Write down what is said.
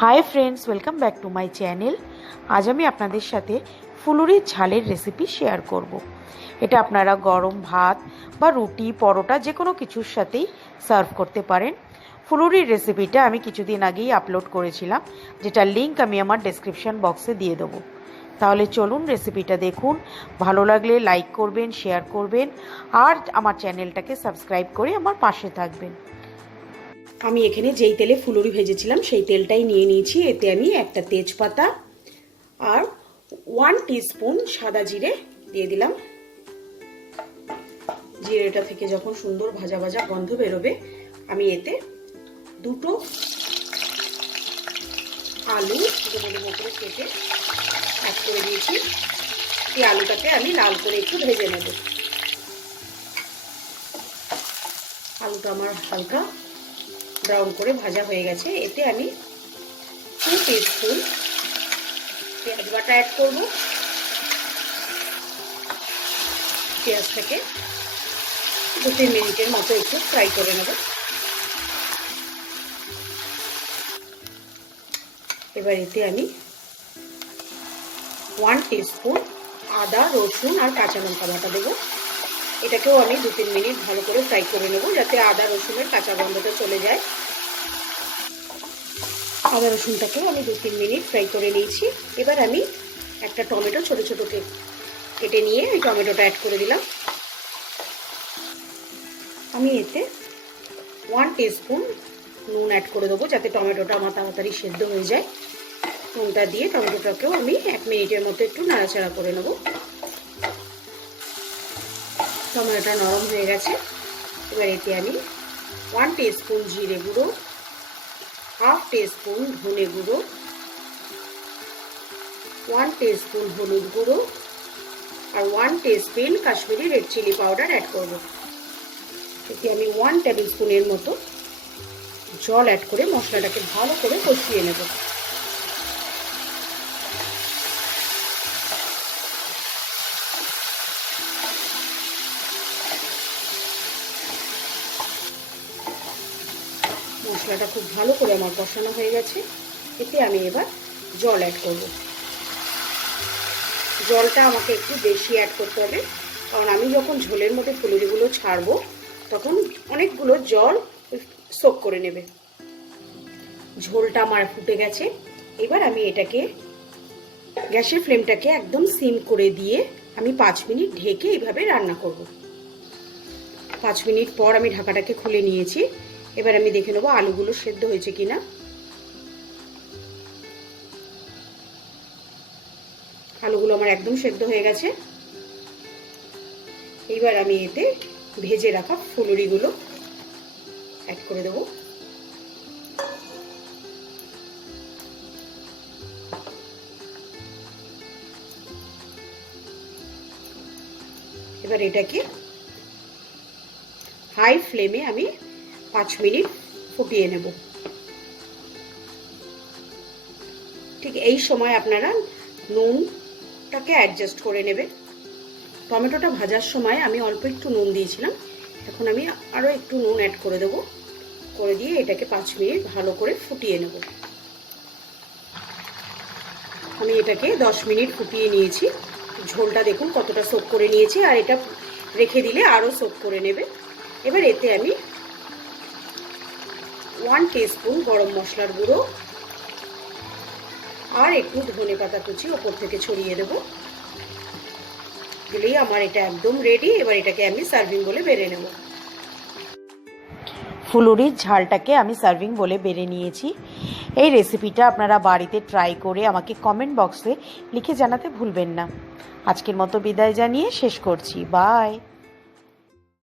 Hi friends, welcome back to my channel. আজ আমি আপনাদের সাথে ফুলুরির ঝালের রেসিপি শেয়ার করব। এটা আপনারা গরম ভাত বা রুটি, পরোটা যে কোনো কিছুর সাথেই সার্ভ করতে পারেন। ফুলুরির রেসিপিটা আমি কিছুদিন আগেই আপলোড করেছিলাম, যেটার লিঙ্ক আমি আমার ডেসক্রিপশন বক্সে দিয়ে দেবো। তাহলে চলুন রেসিপিটা দেখুন। ভালো লাগলে লাইক করবেন, শেয়ার করবেন, আর আমার চ্যানেলটাকে সাবস্ক্রাইব করে আমার পাশে থাকবেন। আমি এখানে যেই তেলে ফুলুরি ভেজেছিলাম সেই তেলটাই নিয়ে নিয়েছি। এতে আমি একটা তেজপাতা আর 1 টিস্পুন সাদা জিরে দিয়ে দিলাম। জিরেটা থেকে যখন সুন্দর ভাজা ভাজা গন্ধ বেরোবে, আমি এতে দুটো আলু ডুমো করে কেটে অ্যাড করে দিয়েছি। এই আলুটাকে আমি লাল করে একটু ভেজে নেব। আলুটা আমার হালকা ব্রাউন করে ভাজা হয়ে গেছে। এতে আমি 2 টিস্পুন পেঁয়াজ বাটা অ্যাড করব। পেঁয়াজটাকে 2-3 মিনিটের মতো একটু ফ্রাই করে নেব। এবার এতে আমি 1 টিস্পুন আদা, রসুন আর কাঁচা লঙ্কা বাটা দেবো। এটাকেও আমি 2-3 মিনিট ভালো করে ফ্রাই করে নেব, যাতে আদা রসুনের কাঁচা গন্ধটা চলে যায়। আদা রসুনটাকেও আমি 2-3 মিনিট ফ্রাই করে নিয়েছি। এবার আমি একটা টমেটো ছোটো ছোটো কেটে নিয়ে ওই টমেটোটা অ্যাড করে দিলাম। আমি এতে 1 টিস্পুন নুন অ্যাড করে দেবো, যাতে টমেটোটা আমার তাড়াতাড়ি সেদ্ধ হয়ে যায়। নুনটা দিয়ে টমেটোটাকেও আমি 1 মিনিটের মতো একটু নাড়াচাড়া করে নেব। টমেটোটা নরম হয়ে গেছে। এবার এতে আমি 1 টিস্পুন জিরে গুঁড়ো, 1/2 টিস্পুন ধনে গুঁড়ো, 1 টিস্পুন হলুদ গুঁড়ো আর 1 teaspoon Kashmiri red chilli powder add করব। এতে আমি 1 টেবিল স্পুনের মতো জল অ্যাড করে মশলাটাকে ভালো করে কষিয়ে নেব। মশলাটা খুব ভালো করে আমার কষানো হয়ে গেছে। এতে আমি এবার জল অ্যাড করব। জলটা আমাকে একটু বেশি অ্যাড করতে হবে, কারণ আমি যখন ঝোলের মধ্যে ফুলুরিগুলো ছাড়বো তখন অনেকগুলো জল সোক করে নেবে। ঝোলটা আমার ফুটে গেছে। এবার আমি এটাকে গ্যাসের ফ্লেমটাকে একদম সিম করে দিয়ে আমি 5 মিনিট ঢেকে এইভাবে রান্না করব। 5 মিনিট পর আমি ঢাকাটাকে খুলে নিয়েছি। এবার আমি দেখে নেবো আলুগুলো সেদ্ধ হয়েছে কিনা। আলুগুলো আমার একদম সেদ্ধ হয়ে গেছে। এইবার আমি এতে ভেজে রাখা ফুলুরিগুলো অ্যাড করে দেবো। এবার এটাকে হাই ফ্লেমে আমি 5 মিনিট ফুটিয়ে নেব। ঠিক এই সময় আপনারা নুনটাকে অ্যাডজাস্ট করে নেবেন। টমেটোটা ভাজার সময় আমি অল্প একটু নুন দিয়েছিলাম, এখন আমি আরও একটু নুন অ্যাড করে দেবো। করে দিয়ে এটাকে 5 মিনিট ভালো করে ফুটিয়ে নেব। আমি এটাকে 10 মিনিট ফুটিয়ে নিয়েছি। ঝোলটা দেখুন কতটা সোক করে নিয়েছি, আর এটা রেখে দিলে আরও সোক করে নেবে। এবার এতে আমি 1 টিস্পুন গরম মশলার গুঁড়ো আর একটু ধনে পাতা কুচি ওপর থেকে ছড়িয়ে দেবো। দিলেই আমার এটা একদম রেডি। এবার এটাকে আমি সার্ভিং বলে বেড়ে নেব। ফুলুরির ঝালটাকে আমি সার্ভিং বলে বেড়ে নিয়েছি। এই রেসিপিটা আপনারা বাড়িতে ট্রাই করে আমাকে কমেন্ট বক্সে লিখে জানাতে ভুলবেন না। আজকের মতো বিদায় জানিয়ে শেষ করছি। বাই।